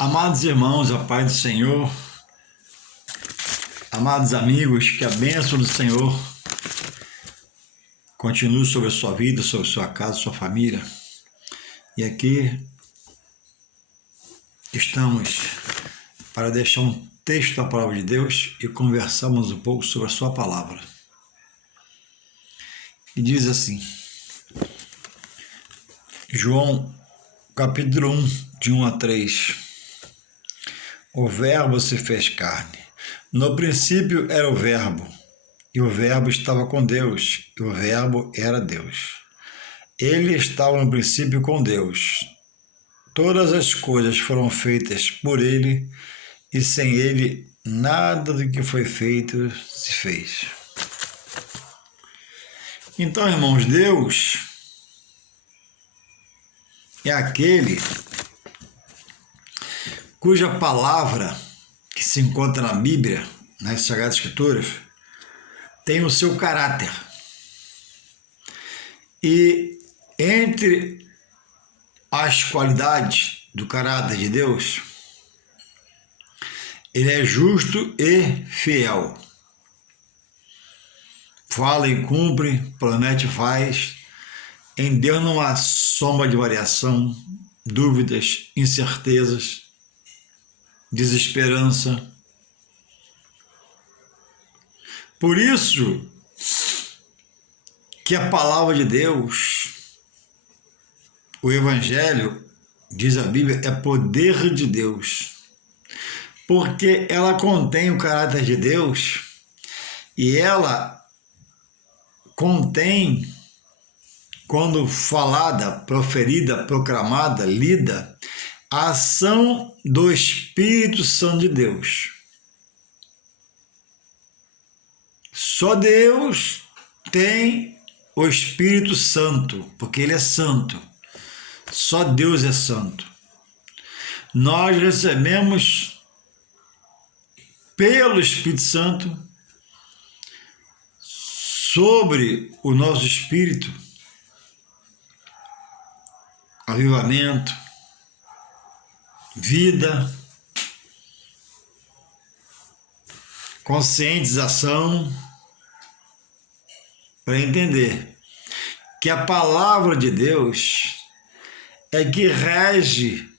Amados irmãos, a paz do Senhor, amados amigos, que a bênção do Senhor continue sobre a sua vida, sobre a sua casa, sua família. E aqui estamos para deixar um texto da palavra de Deus e conversarmos um pouco sobre a sua palavra. E diz assim, João capítulo 1, de 1 a 3. O verbo se fez carne. No princípio era o verbo, e o verbo estava com Deus, e o verbo era Deus. Ele estava no princípio com Deus. Todas as coisas foram feitas por ele, e sem ele nada do que foi feito se fez. Então, irmãos, Deus é aquele cuja palavra que se encontra na Bíblia, nas Sagradas Escrituras, tem o seu caráter. E entre as qualidades do caráter de Deus, ele é justo e fiel. Fala e cumpre, promete e faz. Em Deus não há sombra de variação, dúvidas, incertezas, desesperança. Por isso que a palavra de Deus, o Evangelho, diz a Bíblia, é poder de Deus, porque ela contém o caráter de Deus e ela contém, quando falada, proferida, proclamada, lida, a ação do Espírito Santo de Deus. Só Deus tem o Espírito Santo, porque Ele é santo. Só Deus é santo. Nós recebemos pelo Espírito Santo sobre o nosso espírito avivamento, vida, conscientização, para entender que a palavra de Deus é que rege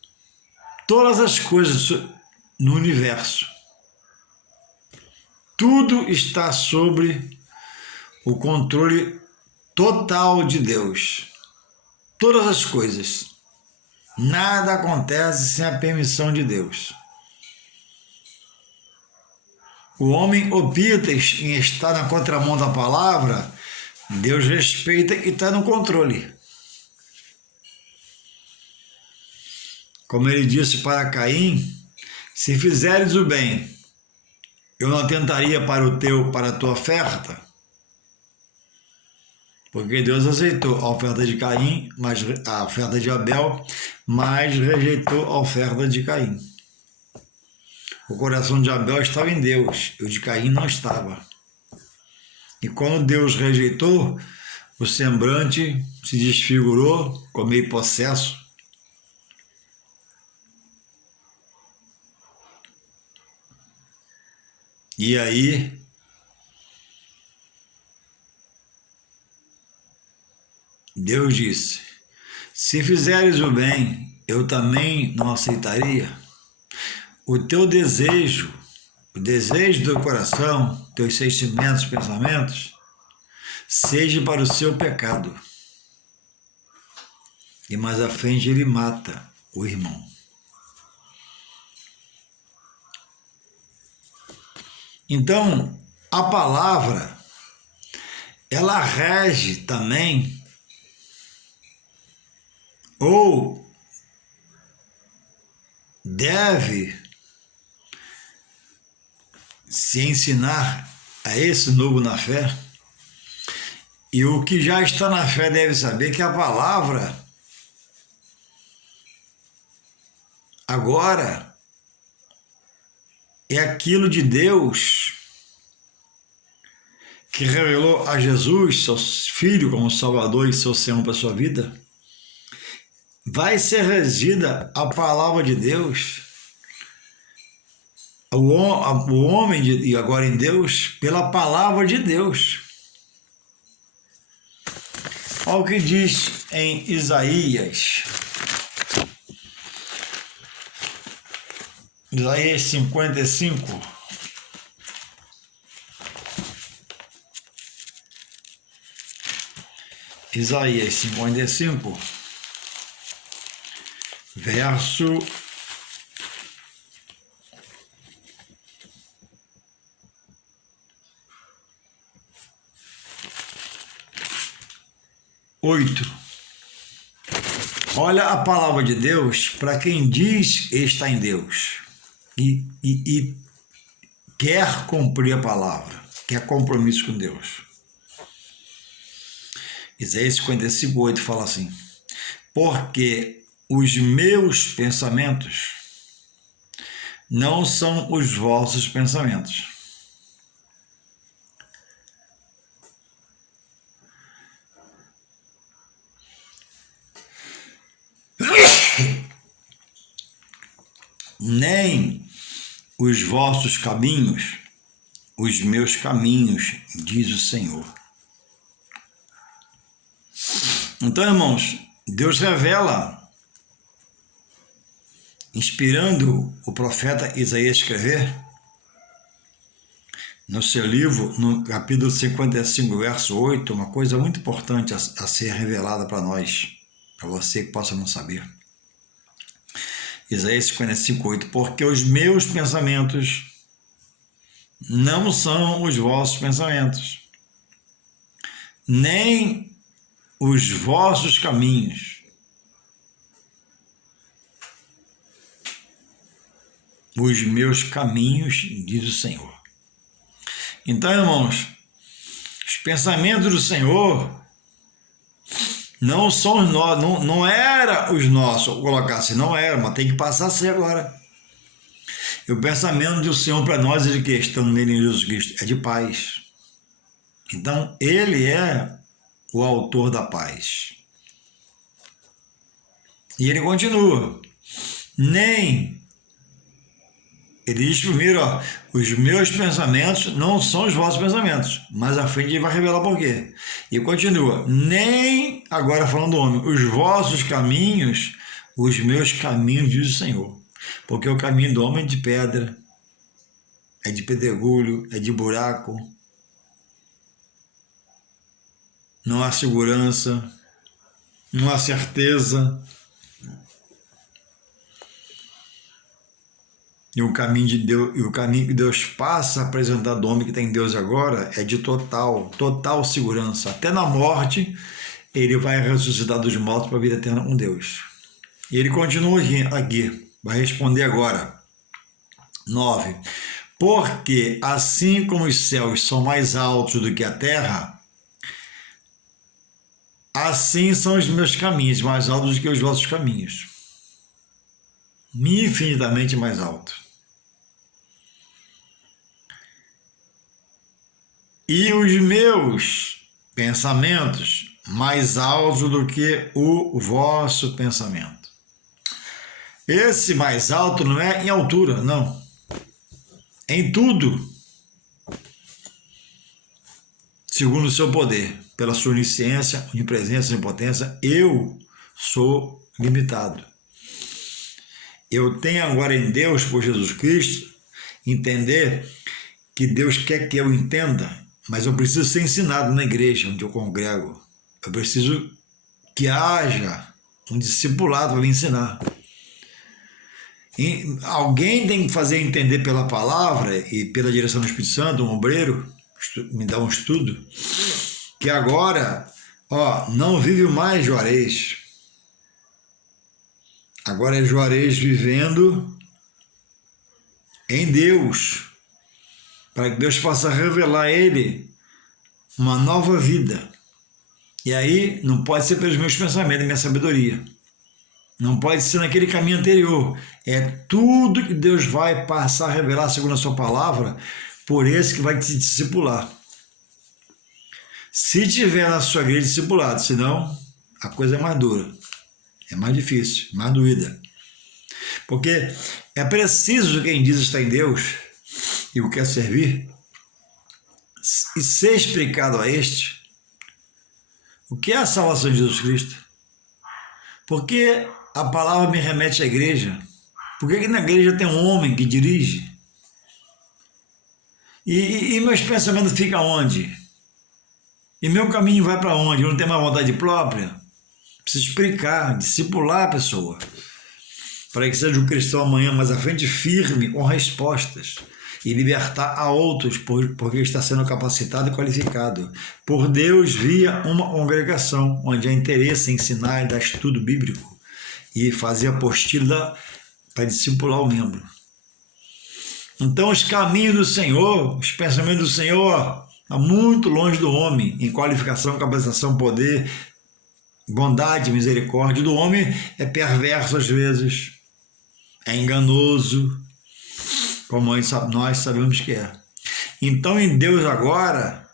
todas as coisas no universo. Tudo está sobre o controle total de Deus. Todas as coisas. Nada acontece sem a permissão de Deus. O homem opta em estar na contramão da palavra, Deus respeita e está no controle. Como ele disse para Caim, se fizeres o bem, eu não atentaria para a tua oferta, porque Deus aceitou a oferta de Caim, mas a oferta de Abel, mas rejeitou a oferta de Caim. O coração de Abel estava em Deus, e o de Caim não estava. E quando Deus rejeitou, o semblante se desfigurou, ficou meio possesso. E aí, Deus disse, se fizeres o bem, eu também não aceitaria. O teu desejo, o desejo do teu coração, teus sentimentos, pensamentos, seja para o seu pecado. E mais à frente ele mata o irmão. Então, a palavra, ela rege também ou deve se ensinar a esse novo na fé, e o que já está na fé deve saber que a palavra agora é aquilo de Deus que revelou a Jesus, seu Filho, como Salvador e seu Senhor para a sua vida. Vai ser regida a palavra de Deus o homem, e agora em Deus, pela palavra de Deus. Olha o que diz em Isaías. Isaías 55. Isaías 55, verso 8. Olha a palavra de Deus para quem diz está em Deus e quer cumprir a palavra, quer compromisso com Deus. Isaías 55, 8 fala assim: porque os meus pensamentos não são os vossos pensamentos, nem os vossos caminhos, os meus caminhos, diz o Senhor. Então, irmãos, Deus revela, inspirando o profeta Isaías a escrever, no seu livro, no capítulo 55, verso 8, uma coisa muito importante a ser revelada para nós, para você que possa não saber. Isaías 55, 8, porque os meus pensamentos não são os vossos pensamentos, nem os vossos caminhos, os meus caminhos, diz o Senhor. Então, irmãos, os pensamentos do Senhor não são os nossos, não era os nossos, vou colocar assim, não era, mas tem que passar a ser agora. E o pensamento do Senhor para nós é de que estamos nele em Jesus Cristo, é de paz. Então, Ele é o autor da paz. E Ele continua, Ele diz primeiro, os meus pensamentos não são os vossos pensamentos, mas à frente ele vai revelar por quê. E continua, nem, agora falando do homem, os vossos caminhos, os meus caminhos, diz o Senhor. Porque o caminho do homem é de pedra, é de pedregulho, é de buraco, não há segurança, não há certeza. E o caminho de Deus, e o caminho que Deus passa a apresentar do homem que tem Deus agora é de total segurança. Até na morte, ele vai ressuscitar dos mortos para a vida eterna com Deus. E ele continua aqui, vai responder agora. 9. Porque assim como os céus são mais altos do que a terra, assim são os meus caminhos mais altos do que os vossos caminhos. Infinitamente mais alto. E os meus pensamentos mais altos do que o vosso pensamento. Esse mais alto não é em altura, não. É em tudo. Segundo o seu poder, pela sua onisciência, onipresença, onipotência, eu sou limitado. Eu tenho agora em Deus, por Jesus Cristo, entender que Deus quer que eu entenda, mas eu preciso ser ensinado na igreja onde eu congrego. Eu preciso que haja um discipulado para me ensinar. E alguém tem que fazer entender pela palavra e pela direção do Espírito Santo, um obreiro, me dá um estudo, que agora, não vive mais Juarez. Agora é Juarez vivendo em Deus, para que Deus possa revelar a ele uma nova vida. E aí não pode ser pelos meus pensamentos, minha sabedoria. Não pode ser naquele caminho anterior. É tudo que Deus vai passar a revelar segundo a sua palavra, por esse que vai te discipular. Se tiver na sua igreja discipulado, senão a coisa é mais dura. É mais difícil, mais doída. Porque é preciso quem diz estar em Deus e o quer servir e ser explicado a este o que é a salvação de Jesus Cristo. Porque a palavra me remete à igreja. Por que na igreja tem um homem que dirige? E meus pensamentos ficam onde? E meu caminho vai para onde? Eu não tenho mais vontade própria? Preciso explicar, discipular a pessoa, para que seja um cristão amanhã mais à frente firme com respostas e libertar a outros porque está sendo capacitado e qualificado por Deus via uma congregação onde há interesse em ensinar e dar estudo bíblico e fazer apostila para discipular o membro. Então os caminhos do Senhor, os pensamentos do Senhor estão muito longe do homem em qualificação, capacitação, poder, bondade, misericórdia. Do homem é perverso às vezes, é enganoso, como nós sabemos que é. Então em Deus agora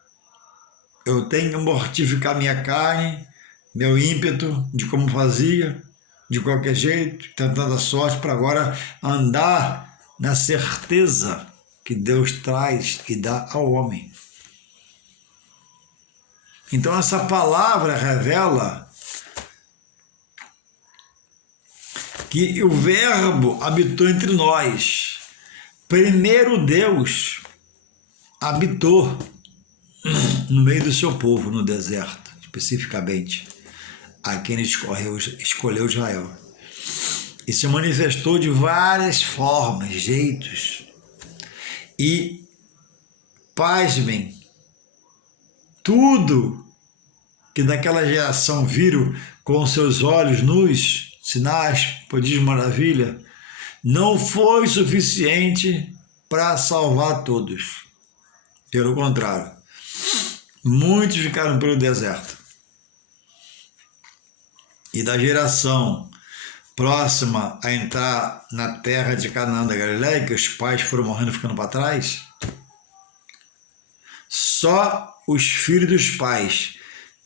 eu tenho que mortificar minha carne, meu ímpeto de como fazia, de qualquer jeito, tentando a sorte para agora andar na certeza que Deus traz e dá ao homem. Então essa palavra revela que o Verbo habitou entre nós. Primeiro Deus habitou no meio do seu povo, no deserto, especificamente, a quem ele escolheu Israel. E se manifestou de várias formas, jeitos. E, pasmem, tudo que daquela geração viram com seus olhos nus, sinais, prodígios, maravilha, não foi suficiente para salvar todos. Pelo contrário, muitos ficaram pelo deserto. E da geração próxima a entrar na terra de Canaã da Galileia, que os pais foram morrendo ficando para trás, só os filhos dos pais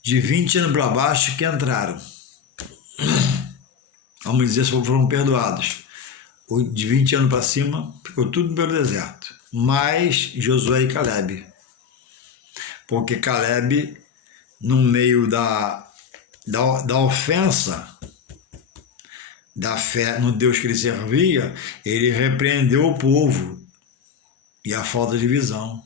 de 20 anos para baixo que entraram. Vamos dizer, só foram perdoados. O de 20 anos para cima ficou tudo pelo deserto. Mais Josué e Caleb. Porque Caleb, no meio da ofensa, da fé no Deus que ele servia, ele repreendeu o povo e a falta de visão.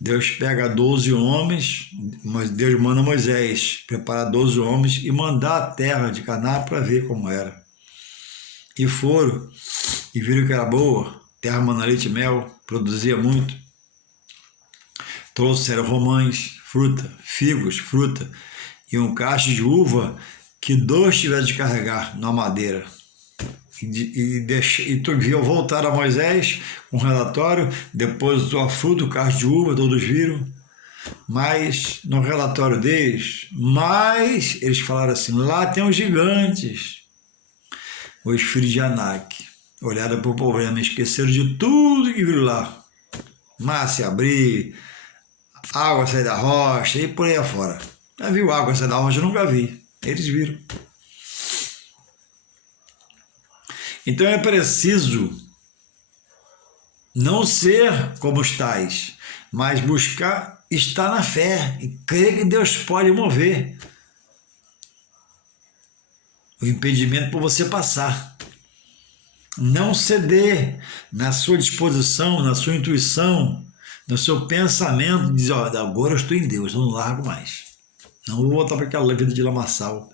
Deus pega 12 homens, mas Deus manda Moisés preparar 12 homens e mandar a terra de Canaã para ver como era. E foram, e viram que era boa, terra mana leite e mel, produzia muito. Trouxeram romães, fruta, figos, fruta, e um cacho de uva que 2 tiveram de carregar na madeira. E voltaram a Moisés com um relatório, depois a fruta, o cacho de uva, todos viram, mas no relatório deles, eles falaram assim, lá tem os gigantes, os filhos de Anak. Olharam para o problema, esqueceram de tudo que viram lá. Mar se abrir, água sair da rocha e por aí afora. Já viu água sair da rocha? Eu nunca vi. Eles viram. Então é preciso não ser como os tais, mas buscar estar na fé e crer que Deus pode mover o impedimento para você passar. Não ceder na sua disposição, na sua intuição, no seu pensamento, dizer, agora eu estou em Deus, não largo mais. Não vou voltar para aquela vida de lamaçal,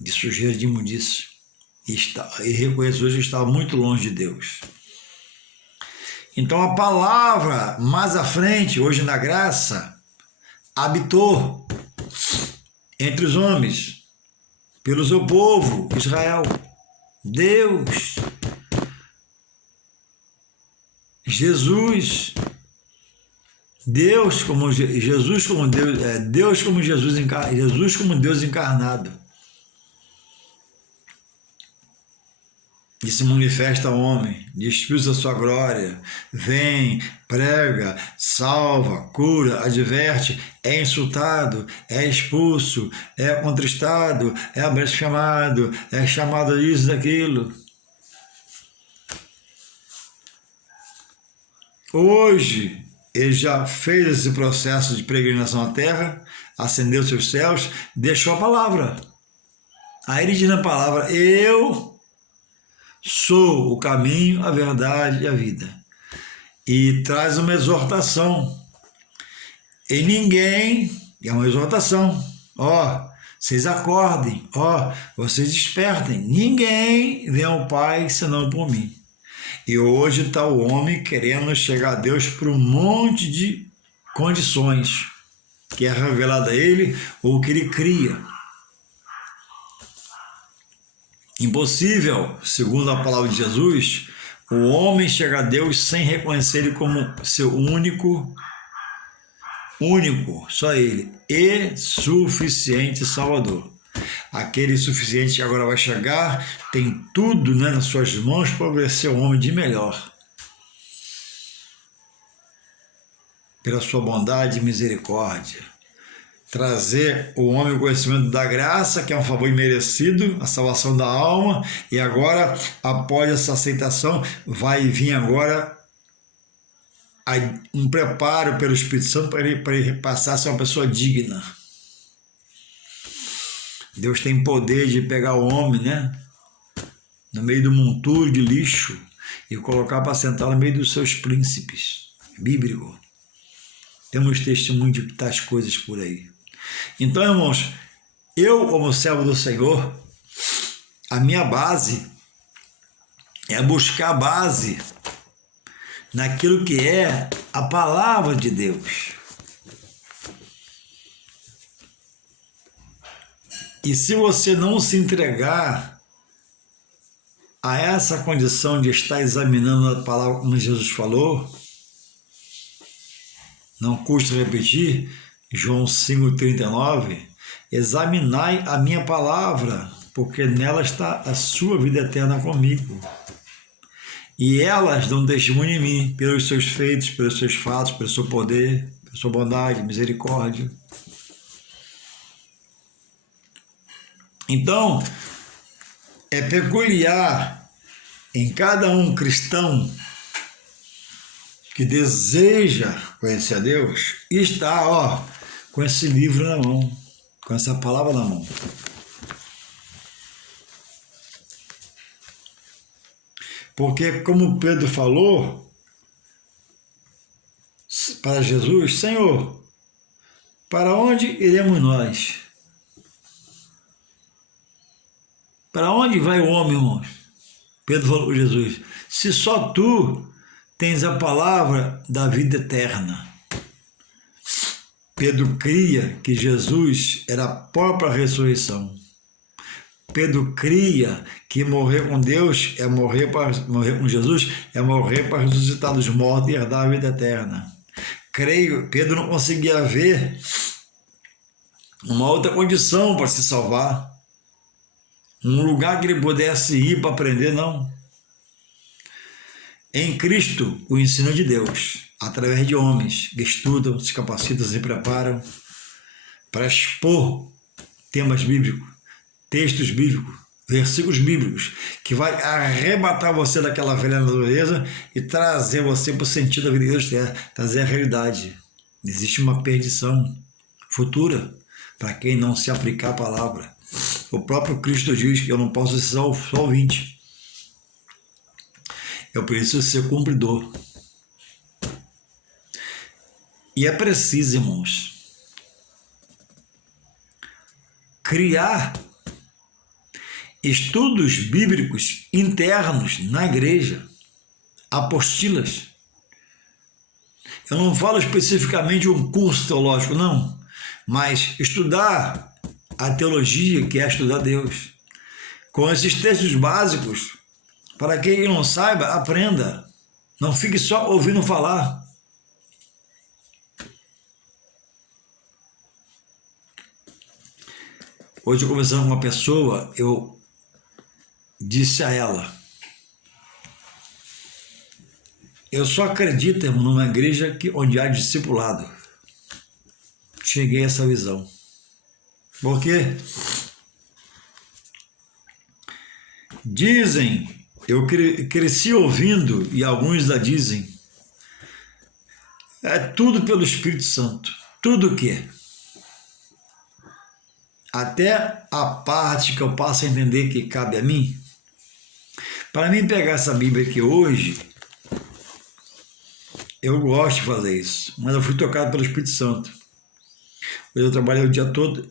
de sujeira, de imundícia. E reconheço hoje que estava muito longe de Deus. Então a palavra, mais à frente, hoje na graça, habitou entre os homens, pelo seu povo, Israel. Deus, Jesus, Deus como Jesus como Deus, Deus como Jesus como Deus encarnado. E se manifesta ao homem, despisa a sua glória, vem, prega, salva, cura, adverte, é insultado, é expulso, é contristado, é blasfemado, é chamado disso, daquilo. Hoje, ele já fez esse processo de peregrinação à terra, ascendeu seus céus, deixou a palavra. Aí ele diz na palavra: eu sou o caminho, a verdade e a vida. E traz uma exortação. E ninguém, é uma exortação, vocês acordem, vocês despertem. Ninguém vem ao Pai senão por mim. E hoje está o homem querendo chegar a Deus por um monte de condições que é revelada a ele ou que ele cria. Impossível, segundo a palavra de Jesus, o homem chegar a Deus sem reconhecer ele como seu único, só ele, e suficiente Salvador. Aquele suficiente que agora vai chegar, tem tudo, né, nas suas mãos para oferecer ao homem de melhor. Pela sua bondade e misericórdia. Trazer o homem o conhecimento da graça, que é um favor imerecido, a salvação da alma, e agora, após essa aceitação, vai vir agora um preparo pelo Espírito Santo para ele passar a ser uma pessoa digna. Deus tem poder de pegar o homem, né, no meio do monturo de lixo e colocar para sentar no meio dos seus príncipes. Bíblico. Temos testemunho de tais coisas por aí. Então, irmãos, eu, como servo do Senhor, a minha base é buscar base naquilo que é a palavra de Deus. E se você não se entregar a essa condição de estar examinando a palavra como Jesus falou, não custa repetir, João 5,39, examinai a minha palavra, porque nela está a sua vida eterna comigo. E elas dão testemunho em mim, pelos seus feitos, pelos seus fatos, pelo seu poder, pela sua bondade, misericórdia. Então, é peculiar em cada um cristão que deseja conhecer a Deus estar, com esse livro na mão, com essa palavra na mão. Porque, como Pedro falou para Jesus: Senhor, para onde iremos nós? Para onde vai o homem, irmãos? Pedro falou para Jesus: se só tu tens a palavra da vida eterna. Pedro cria que Jesus era a própria ressurreição. Pedro cria que morrer com Deus é morrer com Jesus, é morrer para ressuscitar dos mortos e herdar a vida eterna. Pedro não conseguia ver uma outra condição para se salvar. Um lugar que ele pudesse ir para aprender, não. Em Cristo, o ensino de Deus, através de homens que estudam, se capacitam, se preparam para expor temas bíblicos, textos bíblicos, versículos bíblicos, que vai arrebatar você daquela velha natureza e trazer você para o sentido da vida que Deus quer, trazer a realidade. Existe uma perdição futura para quem não se aplicar a palavra. O próprio Cristo diz que eu não posso ser só ouvinte. Eu preciso ser cumpridor. E é preciso, irmãos, criar estudos bíblicos internos na igreja, apostilas. Eu não falo especificamente de um curso teológico, não, mas estudar a teologia, que é estudar Deus, com esses textos básicos. Para quem não saiba, aprenda. Não fique só ouvindo falar. Hoje, conversando com uma pessoa, eu disse a ela: eu só acredito, irmão, numa igreja onde há discipulado. Cheguei a essa visão. Por quê? Dizem, eu cresci ouvindo, e alguns ainda dizem, É tudo pelo Espírito Santo. Tudo o quê? Até a parte que eu passo a entender que cabe a mim. Para mim pegar essa Bíblia aqui hoje, eu gosto de fazer isso, mas eu fui tocado pelo Espírito Santo. Hoje eu trabalhei o dia todo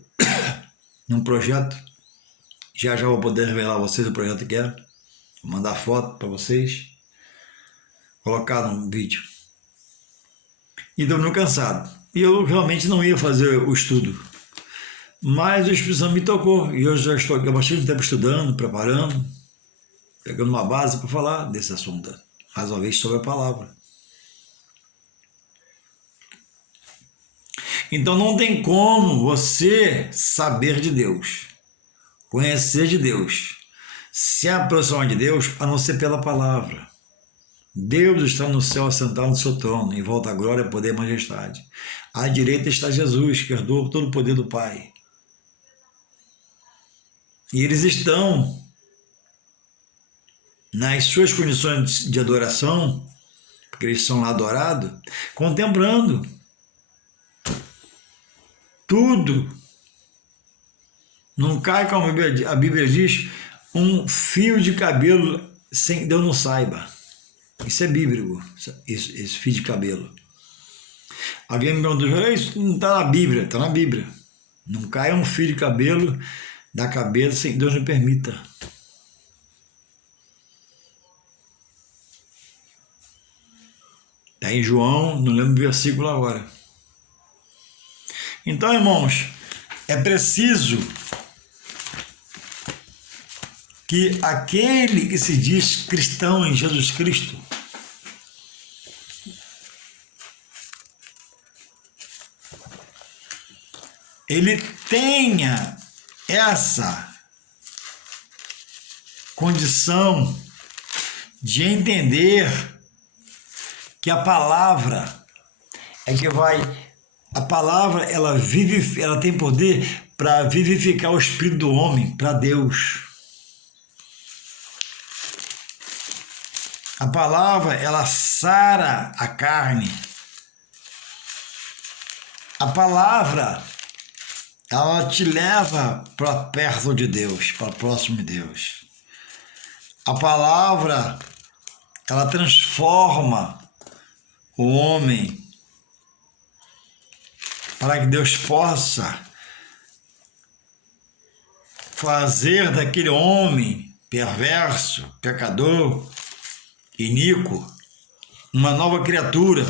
num projeto, já vou poder revelar a vocês o projeto que é, vou mandar foto para vocês, colocar no vídeo. Então eu não cansado, e eu realmente não ia fazer o estudo, mas o Espírito Santo me tocou, e eu já estou há bastante tempo estudando, preparando, pegando uma base para falar desse assunto, mais uma vez sobre a palavra. Então não tem como você saber de Deus, conhecer de Deus, se aproximar de Deus, a não ser pela palavra. Deus está no céu assentado no seu trono, em volta à glória, poder e majestade. À direita está Jesus, que herdou todo o poder do Pai. E eles estão nas suas condições de adoração, porque eles são lá adorados, contemplando tudo. Não cai, como a Bíblia diz, um fio de cabelo sem que Deus não saiba. Isso é bíblico, esse fio de cabelo. Alguém me perguntou, isso não está na Bíblia? Está na Bíblia. Não cai um fio de cabelo da cabeça sem que Deus não permita. Está em João, não lembro o versículo agora. Então, irmãos, é preciso que aquele que se diz cristão em Jesus Cristo ele tenha essa condição de entender que a palavra é que vai... A palavra, ela tem poder para vivificar o espírito do homem, para Deus. A palavra, ela sara a carne. A palavra, ela te leva para perto de Deus, para próximo de Deus. A palavra, ela transforma o homem para que Deus possa fazer daquele homem perverso, pecador, iníquo, uma nova criatura,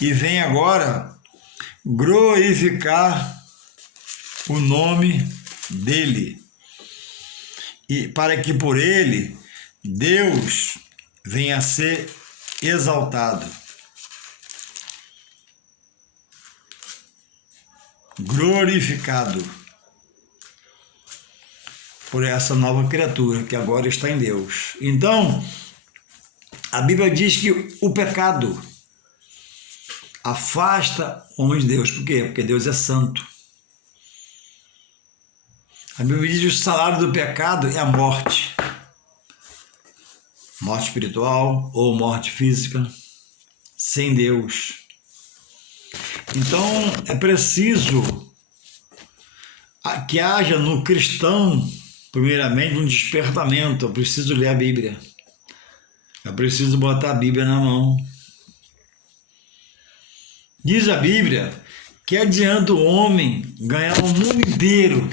e vem agora glorificar o nome dele, e para que por ele Deus venha a ser exaltado. Glorificado por essa nova criatura que agora está em Deus. Então, a Bíblia diz que o pecado afasta o homem de Deus. Por quê? Porque Deus é santo. A Bíblia diz que o salário do pecado é a morte. Morte espiritual ou morte física, sem Deus. Então, é preciso que haja no cristão, primeiramente, um despertamento. Eu preciso ler a Bíblia. Eu preciso botar a Bíblia na mão. Diz a Bíblia que adianta o homem ganhar o mundo inteiro,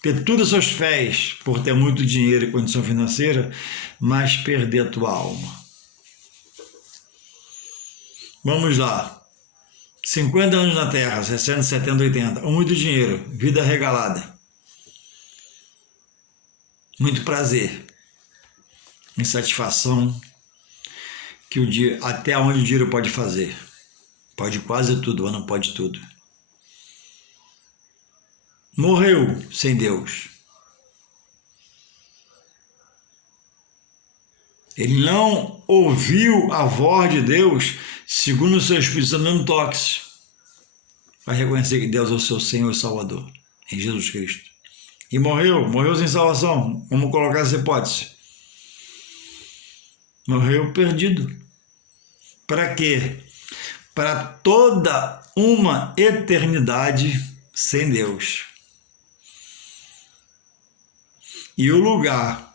ter tudo aos seus pés, por ter muito dinheiro e condição financeira, mas perder a tua alma. Vamos lá. 50 anos na Terra, 60, 70, 80, muito dinheiro, vida regalada, muito prazer, insatisfação, que o dia, até onde o dinheiro pode fazer, pode quase tudo, mas não pode tudo. Morreu sem Deus. Ele não ouviu a voz de Deus, segundo o seu Espírito Santo, dando toques, para reconhecer que Deus é o seu Senhor e Salvador, em Jesus Cristo. E morreu sem salvação. Vamos colocar essa hipótese. Morreu perdido. Para quê? para toda uma eternidade sem Deus. E o lugar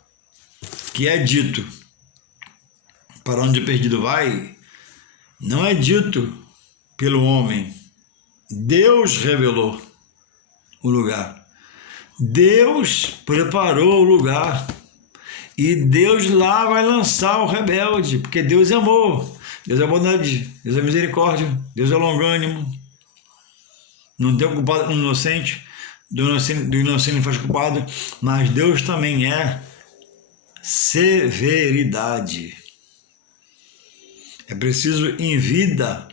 que é dito para onde o perdido vai, não é dito pelo homem. Deus revelou o lugar. Deus preparou o lugar. E Deus lá vai lançar o rebelde, porque Deus é amor, Deus é bondade, Deus é misericórdia, Deus é longânimo. Não tem culpado com o inocente, do inocente não faz culpado, mas Deus também é severidade. É preciso, em vida,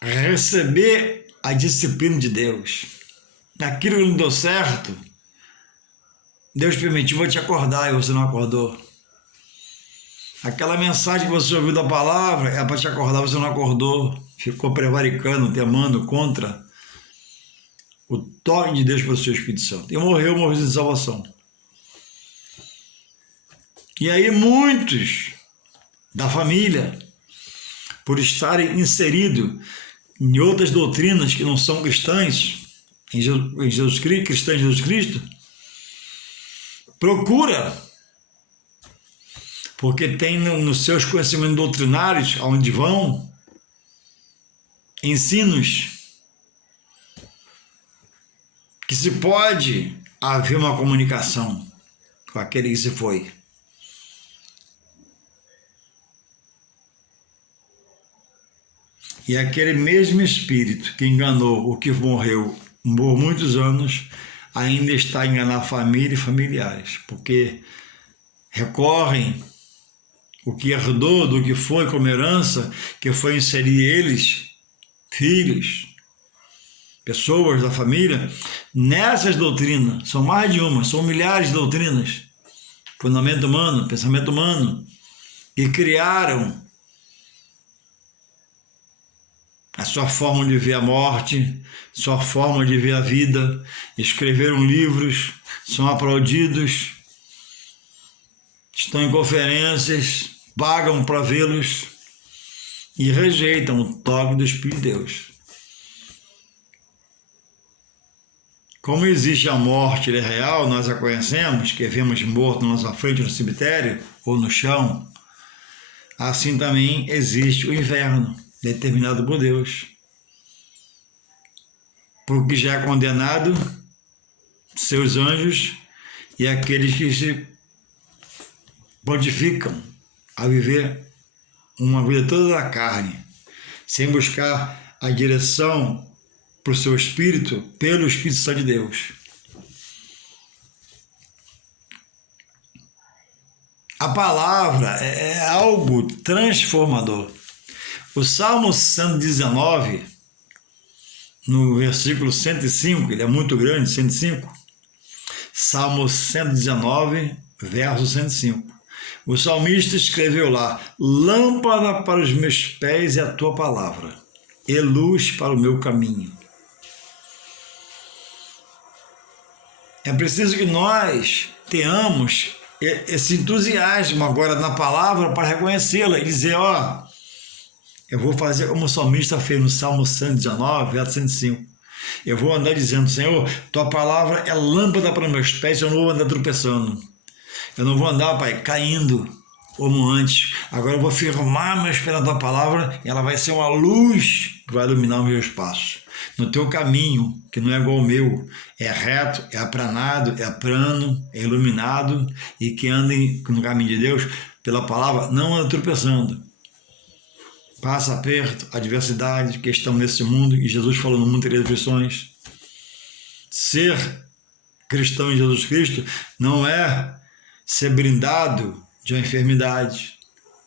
receber a disciplina de Deus. Naquilo que não deu certo, Deus permitiu, vou te acordar e você não acordou. Aquela mensagem que você ouviu da palavra é para te acordar, você não acordou. Ficou prevaricando, temando contra o toque de Deus pelo seu Espírito Santo. E morreu de salvação. E aí muitos da família, por estarem inseridos em outras doutrinas que não são cristãs, em Jesus Cristo, cristãs em Jesus Cristo, procura, porque tem nos seus conhecimentos doutrinários, aonde vão, ensinos que se pode haver uma comunicação com aquele que se foi. E aquele mesmo espírito que enganou o que morreu por muitos anos, ainda está a enganar família e familiares, porque recorrem o que herdou do que foi como herança, que foi inserir eles, filhos, pessoas da família, nessas doutrinas. São mais de uma, são milhares de doutrinas. Fundamento humano, pensamento humano, e criaram a sua forma de ver a morte, sua forma de ver a vida, escreveram livros, são aplaudidos, estão em conferências, pagam para vê-los e rejeitam o toque do Espírito de Deus. Como existe a morte, ela é real, nós a conhecemos, que vemos morto na nossa frente no cemitério ou no chão, assim também existe o inferno, determinado por Deus. Porque já é condenado seus anjos e aqueles que se prontificam a viver uma vida toda da carne, sem buscar a direção para o seu espírito, pelo Espírito Santo de Deus. A palavra é algo transformador. O Salmo 119, no versículo 105, ele é muito grande, 105. Salmo 119, verso 105. O salmista escreveu lá: lâmpada para os meus pés é a tua palavra, e luz para o meu caminho. É preciso que nós tenhamos esse entusiasmo agora na palavra para reconhecê-la e dizer, eu vou fazer como o salmista fez no Salmo 119, verso 105. Eu vou andar dizendo, Senhor, tua palavra é lâmpada para meus pés, eu não vou andar tropeçando. Eu não vou andar, Pai, caindo como antes. Agora eu vou firmar meus pés na tua palavra e ela vai ser uma luz que vai iluminar os meus passos. No teu caminho, que não é igual ao meu, é reto, é aplanado, é plano, é iluminado, e que anda no caminho de Deus, pela palavra, não anda tropeçando. Passa aperto, adversidade, que estão nesse mundo, e Jesus falou no mundo teria aflições. Ser cristão em Jesus Cristo não é ser brindado de uma enfermidade,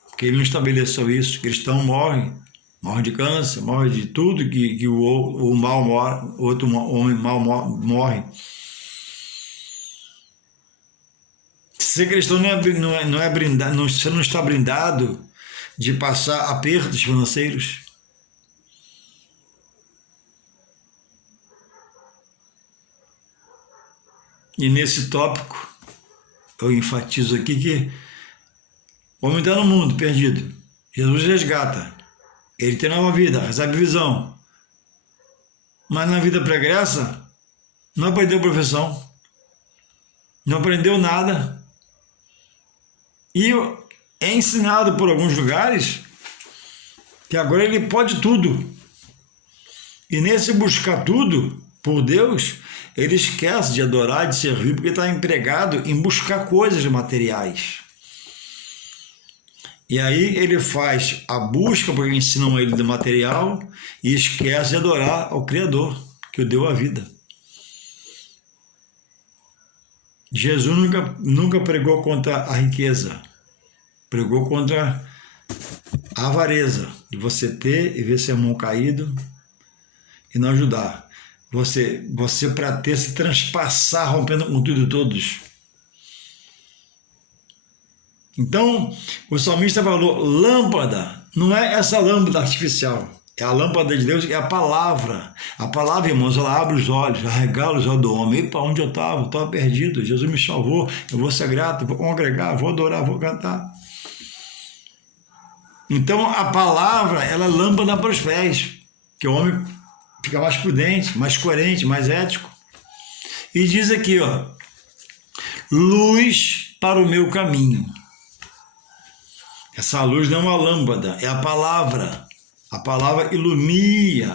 porque ele não estabeleceu isso. Cristão morre de câncer, morre de tudo que o mal morre, outro homem mal morre. Ser cristão não é brindado, você não está brindado de passar apertos financeiros. E nesse tópico, eu enfatizo aqui que o homem está no mundo perdido, Jesus resgata. Ele tem nova vida, recebe visão. Mas na vida pregressa, não aprendeu profissão. Não aprendeu nada. E é ensinado por alguns lugares que agora ele pode tudo. E nesse buscar tudo por Deus, ele esquece de adorar, de servir, porque está empregado em buscar coisas materiais. E aí ele faz a busca, porque ensinam ele do material, e esquece de adorar ao Criador, que o deu a vida. Jesus nunca pregou contra a riqueza, pregou contra a avareza, de você ter e ver seu irmão caído e não ajudar. Você para ter, se transpassar, rompendo com tudo e todos. Então, o salmista falou, lâmpada, não é essa lâmpada artificial, é a lâmpada de Deus, é a palavra. A palavra, irmãos, ela abre os olhos, ela regala os olhos do homem. Epa, onde eu estava perdido, Jesus me salvou, eu vou ser grato, vou congregar, vou adorar, vou cantar. Então, a palavra, ela é lâmpada para os pés, que o homem fica mais prudente, mais coerente, mais ético. E diz aqui, ó, luz para o meu caminho. Essa luz não é uma lâmpada, é a palavra. A palavra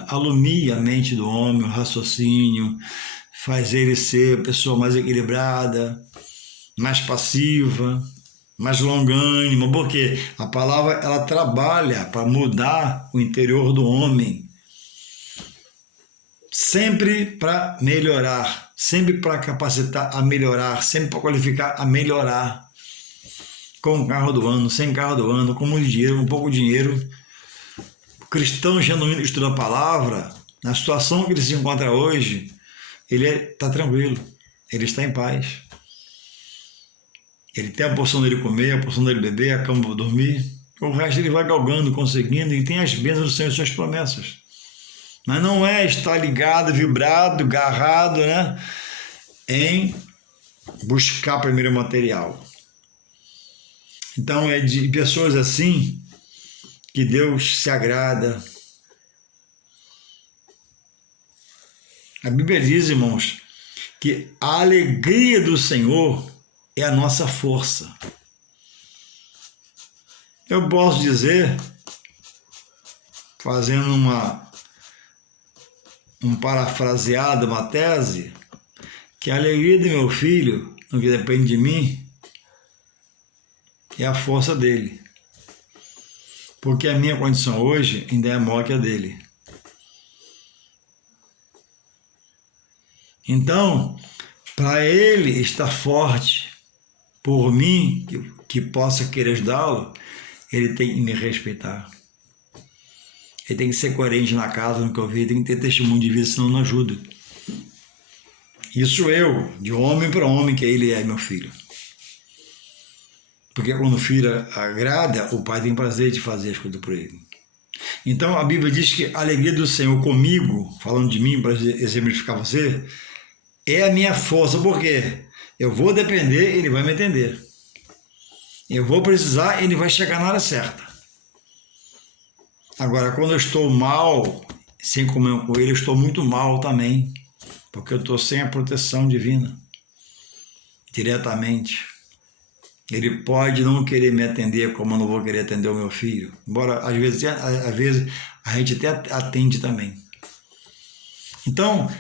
alumia a mente do homem, o raciocínio, faz ele ser a pessoa mais equilibrada, mais passiva, mais longânima, porque a palavra ela trabalha para mudar o interior do homem, sempre para melhorar, sempre para capacitar a melhorar, sempre para qualificar a melhorar. Com o carro do ano, sem carro do ano, com muito dinheiro, com pouco dinheiro. O cristão genuíno que estuda a palavra, na situação que ele se encontra hoje, ele está tranquilo, ele está em paz. Ele tem a porção dele comer, a porção dele beber, a cama para dormir. O resto ele vai galgando, conseguindo, e tem as bênçãos do Senhor e suas promessas. Mas não é estar ligado, vibrado, agarrado, né, em buscar primeiro o material. Então é de pessoas assim que Deus se agrada. A Bíblia diz, irmãos, que a alegria do Senhor é a nossa força. Eu posso dizer, fazendo um parafraseado, uma tese, que a alegria do meu filho, no que depende de mim, é a força dele. Porque a minha condição hoje ainda é maior que a dele. Então, para ele estar forte por mim, que possa querer ajudá-lo, ele tem que me respeitar. Ele tem que ser coerente na casa, no que eu vi, tem que ter testemunho de vida, senão não ajuda. Isso eu, de homem para homem, que ele é meu filho. Porque quando o filho agrada, o pai tem prazer de fazer as coisas por ele. Então a Bíblia diz que a alegria do Senhor comigo, falando de mim para exemplificar você, é a minha força, porque eu vou depender, ele vai me entender. Eu vou precisar, ele vai chegar na hora certa. Agora, quando eu estou mal, sem comunhão com ele, eu estou muito mal também, porque eu estou sem a proteção divina, diretamente. Ele pode não querer me atender como eu não vou querer atender o meu filho. Embora, às vezes a gente até atende também. Então,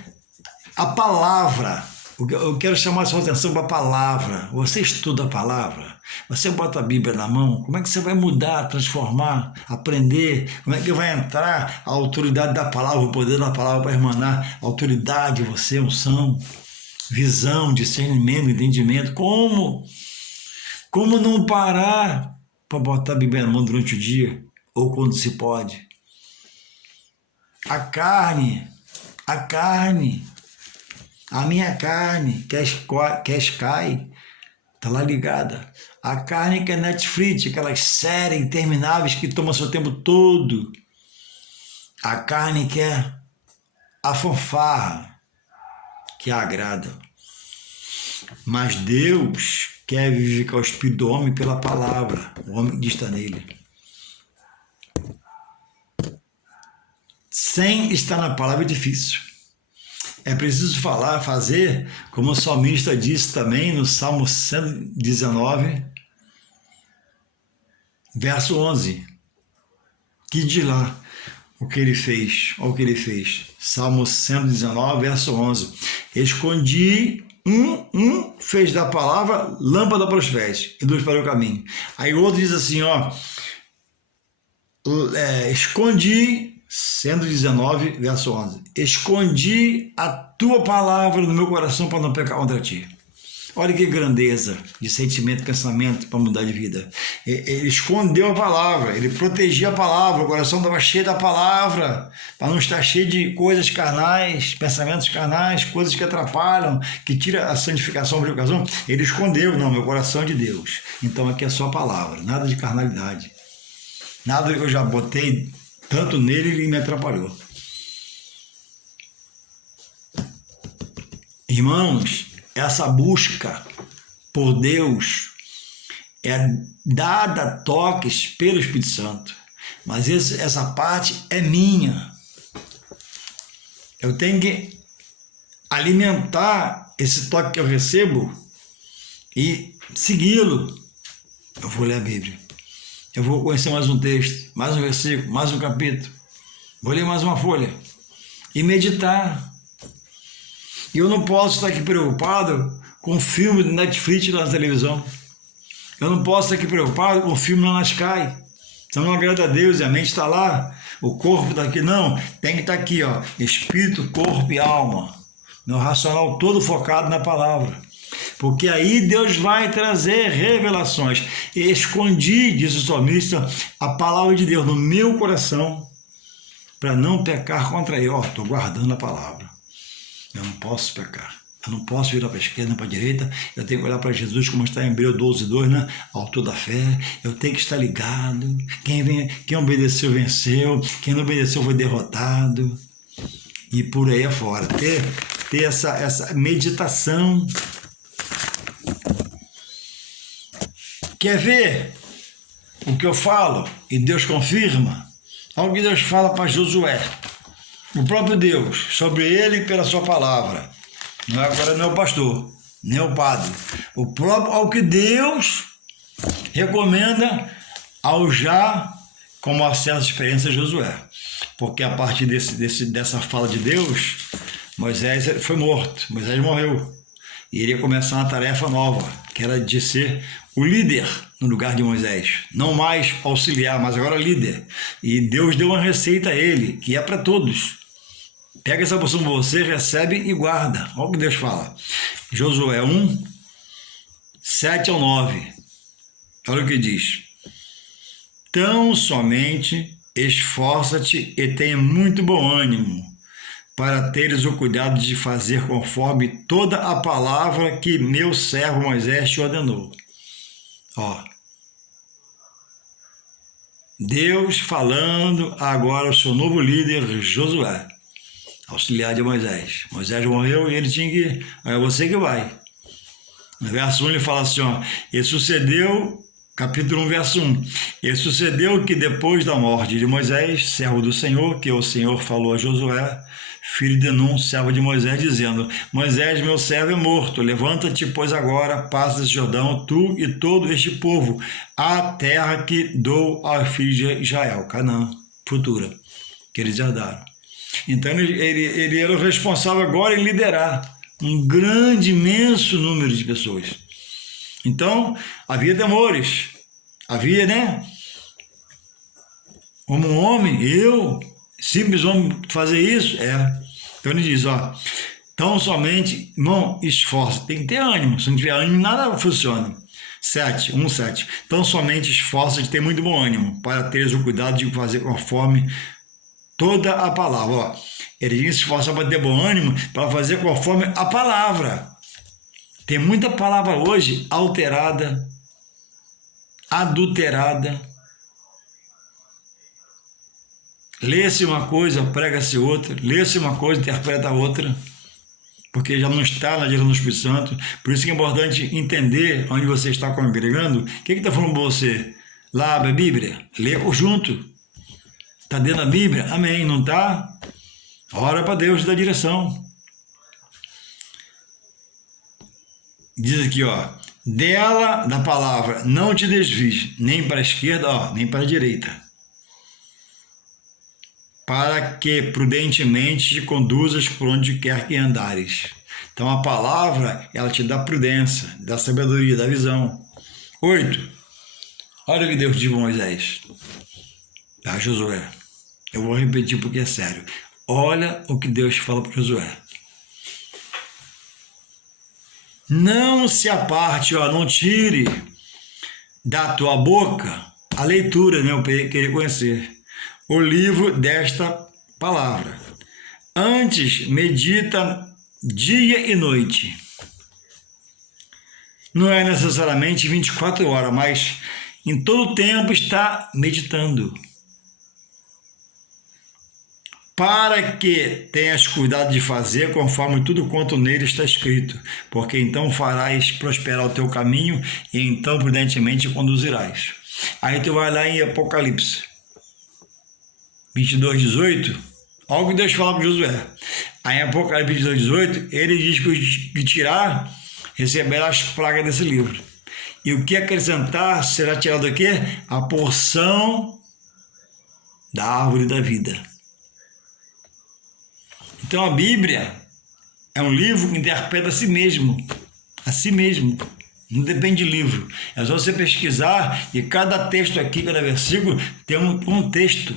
a palavra, eu quero chamar a sua atenção para a palavra. Você estuda a palavra, você bota a Bíblia na mão, como é que você vai mudar, transformar, aprender? Como é que vai entrar a autoridade da palavra, o poder da palavra para emanar autoridade, você, unção, visão, discernimento, entendimento? Como não parar para botar a Bíblia na mão durante o dia, ou quando se pode? A minha carne, que cai, está lá ligada. A carne que é Netflix, aquelas séries intermináveis que tomam seu tempo todo. A carne que é a fanfarra, que agrada. Mas Deus quer vivificar o espírito do homem pela palavra. O homem que está nele. sem estar na palavra é difícil. É preciso fazer, como o salmista disse também no Salmo 119, verso 11, que diz lá o que ele fez, olha o que ele fez. Salmo 119, verso 11. Escondi, fez da palavra lâmpada para os pés e luz para o caminho. Aí o outro diz assim, escondi, 119, verso 11. Escondi a tua palavra no meu coração para não pecar contra ti. Olha que grandeza de sentimento e pensamento para mudar de vida. Ele escondeu a palavra, ele protegia a palavra, o coração estava cheio da palavra, para não estar cheio de coisas carnais, pensamentos carnais, coisas que atrapalham, que tiram a santificação, a purificação. Ele escondeu, não, meu coração é de Deus. Então aqui é só a palavra, nada de carnalidade. Nada que eu já botei tanto nele e me atrapalhou. Irmãos, essa busca por Deus é dada toques pelo Espírito Santo, mas essa parte é minha. Eu tenho que alimentar esse toque que eu recebo e segui-lo. Eu vou ler a Bíblia. Eu vou conhecer mais um texto, mais um versículo, mais um capítulo. Vou ler mais uma folha e meditar. E eu não posso estar aqui preocupado com o filme do Netflix lá na televisão. Eu não posso estar aqui preocupado com o filme lá na Sky. Então não agrada a Deus e a mente está lá. O corpo está aqui. Não, tem que estar aqui, espírito, corpo e alma. Meu racional todo focado na palavra. Porque aí Deus vai trazer revelações. Escondi, diz o salmista, a palavra de Deus no meu coração para não pecar contra ele. Estou guardando a palavra. Eu não posso pecar. Eu não posso virar para a esquerda, nem para a direita. Eu tenho que olhar para Jesus, como está em Hebreu 12:2, né? Autor da fé. Eu tenho que estar ligado. Quem obedeceu, venceu. Quem não obedeceu, foi derrotado. E por aí afora. Ter essa meditação. Quer ver o que eu falo? E Deus confirma. Olha o que Deus fala para Josué. O próprio Deus, sobre ele pela sua palavra. Agora não é o pastor, nem o padre. Ao que Deus recomenda ao já como acesso à experiência de Josué. Porque a partir dessa fala de Deus, Moisés foi morto, Moisés morreu. E ele ia começar uma tarefa nova, que era de ser o líder no lugar de Moisés. Não mais auxiliar, mas agora líder. E Deus deu uma receita a ele, que é para todos. Pega essa porção para você, recebe e guarda. Olha o que Deus fala. Josué 1, 7 ao 9. Olha o que diz. Tão somente esforça-te e tenha muito bom ânimo, para teres o cuidado de fazer conforme toda a palavra que meu servo Moisés te ordenou. Deus falando agora ao seu novo líder Josué, auxiliar de Moisés. Moisés morreu e ele tinha que ir. É você que vai. No verso 1 ele fala assim, e sucedeu, capítulo 1, verso 1. E sucedeu que depois da morte de Moisés, servo do Senhor, que o Senhor falou a Josué, filho de Nun, servo de Moisés, dizendo, Moisés, meu servo, é morto. Levanta-te, pois agora passa esse Jordão, tu e todo este povo, a terra que dou aos filhos de Israel, Canaã, futura, que eles herdaram. Então ele era o responsável agora em liderar um grande, imenso número de pessoas. Então, havia temores, havia, como um homem, simples homem, fazer isso? Então ele diz, tão somente, irmão, esforça, tem que ter ânimo, se não tiver ânimo, nada funciona. 7. Tão somente esforça de ter muito bom ânimo, para teres o cuidado de fazer conforme toda a palavra. Ele se esforça para ter bom ânimo, para fazer conforme a palavra. Tem muita palavra hoje alterada, adulterada. Lê-se uma coisa, prega-se outra. Lê-se uma coisa, interpreta outra. Porque já não está na direção do Espírito Santo. Por isso que é importante entender onde você está congregando. O que está falando para você? Lá, a Bíblia. Lê junto. Está dentro da Bíblia? Amém. Não está? Ora para Deus dar direção. Diz aqui, ó. Dela, da palavra, não te desvies, nem para a esquerda, ó, nem para a direita. Para que prudentemente te conduzas por onde quer que andares. Então a palavra, ela te dá prudência, dá sabedoria, dá visão. 8. Olha o que Deus diz para Moisés. Tá, Josué? Eu vou repetir porque é sério. Olha o que Deus fala para Josué. Não se aparte, ó, não tire da tua boca a leitura, né, eu querer conhecer, o livro desta palavra. Antes, medita dia e noite. Não é necessariamente 24 horas, mas em todo tempo está meditando. Para que tenhas cuidado de fazer conforme tudo quanto nele está escrito, porque então farás prosperar o teu caminho e então prudentemente conduzirás. Aí tu vai lá em Apocalipse 22, 18, olha o que Deus fala para Josué. Aí em Apocalipse 22, 18, ele diz que o que tirar receberá as pragas desse livro. E o que acrescentar será tirado aqui? A porção da árvore da vida. Então a Bíblia é um livro que interpreta a si mesmo. A si mesmo. Não depende de livro. É só você pesquisar e cada texto aqui, cada versículo, tem um contexto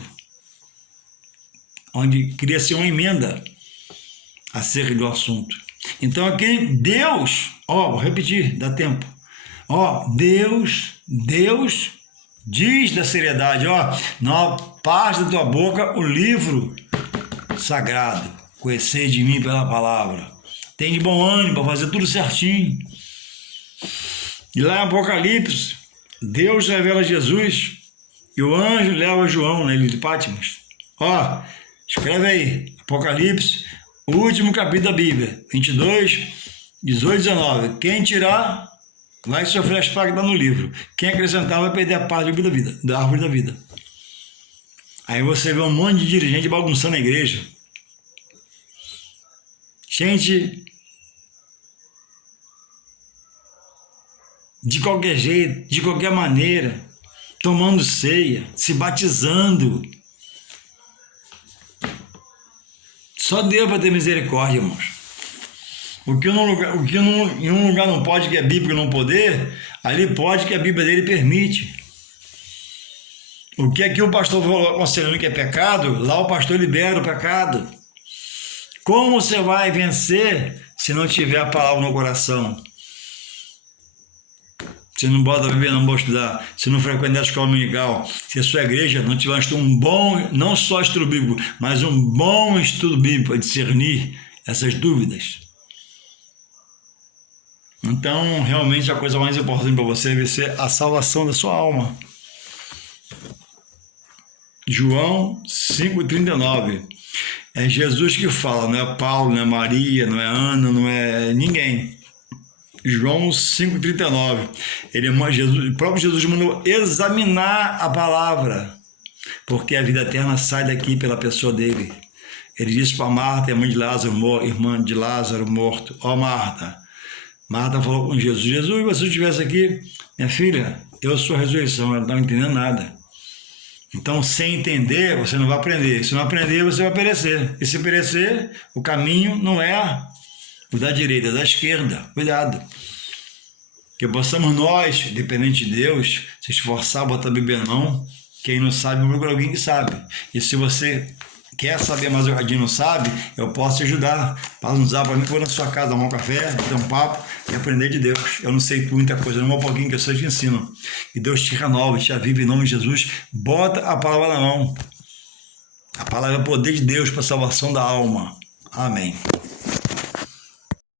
onde cria-se uma emenda acerca do assunto. Então aqui Deus, vou repetir, dá tempo. Deus diz da seriedade, não parte da tua boca o livro sagrado. Conhecer de mim pela palavra. Tem de bom ânimo para fazer tudo certinho. E lá em Apocalipse, Deus revela Jesus e o anjo leva João na ilha de Patmos. Escreve aí, Apocalipse, o último capítulo da Bíblia, 22, 18 e 19. Quem tirar, vai sofrer as pragas que está no livro. Quem acrescentar, vai perder a parte da árvore da vida. Aí você vê um monte de dirigente bagunçando a igreja. Gente de qualquer jeito, de qualquer maneira, tomando ceia, se batizando. Só Deus para ter misericórdia, irmãos. O que em um lugar não pode, que é bíblico não poder, ali pode, que a Bíblia dele permite. O que aqui o pastor falou aconselhando que é pecado, lá o pastor libera o pecado. Como você vai vencer se não tiver a palavra no coração? Se não bota a Bíblia, não pode estudar, se não frequentar a escola dominical, se a sua igreja não tiver um bom, não só estudo bíblico, mas um bom estudo bíblico para discernir essas dúvidas. Então, realmente, a coisa mais importante para você vai ser a salvação da sua alma. João 5,39. É Jesus que fala, não é Paulo, não é Maria, não é Ana, não é ninguém. João 5,39. O próprio Jesus mandou examinar a palavra, porque a vida eterna sai daqui pela pessoa dele. Ele disse para Marta, irmã de Lázaro morto, Marta. Marta falou com Jesus, se você estivesse aqui, minha filha, eu sou a ressurreição. Ela não estava entendendo nada. Então, sem entender, você não vai aprender. Se não aprender, você vai perecer. E se perecer, o caminho não é o da direita, é da esquerda. Cuidado. Que possamos nós, dependente de Deus, se esforçar, botar a Bíblia não. Quem não sabe, procura alguém que sabe. E se você quer saber, mas alguém não sabe, eu posso te ajudar. Passa um zap para mim, vou na sua casa tomar um café, ter um papo e aprender de Deus. Eu não sei muita coisa, não vou um pouquinho que eu sei te ensino. E Deus te renova, te aviva em nome de Jesus. Bota a palavra na mão. A palavra é o poder de Deus para a salvação da alma. Amém.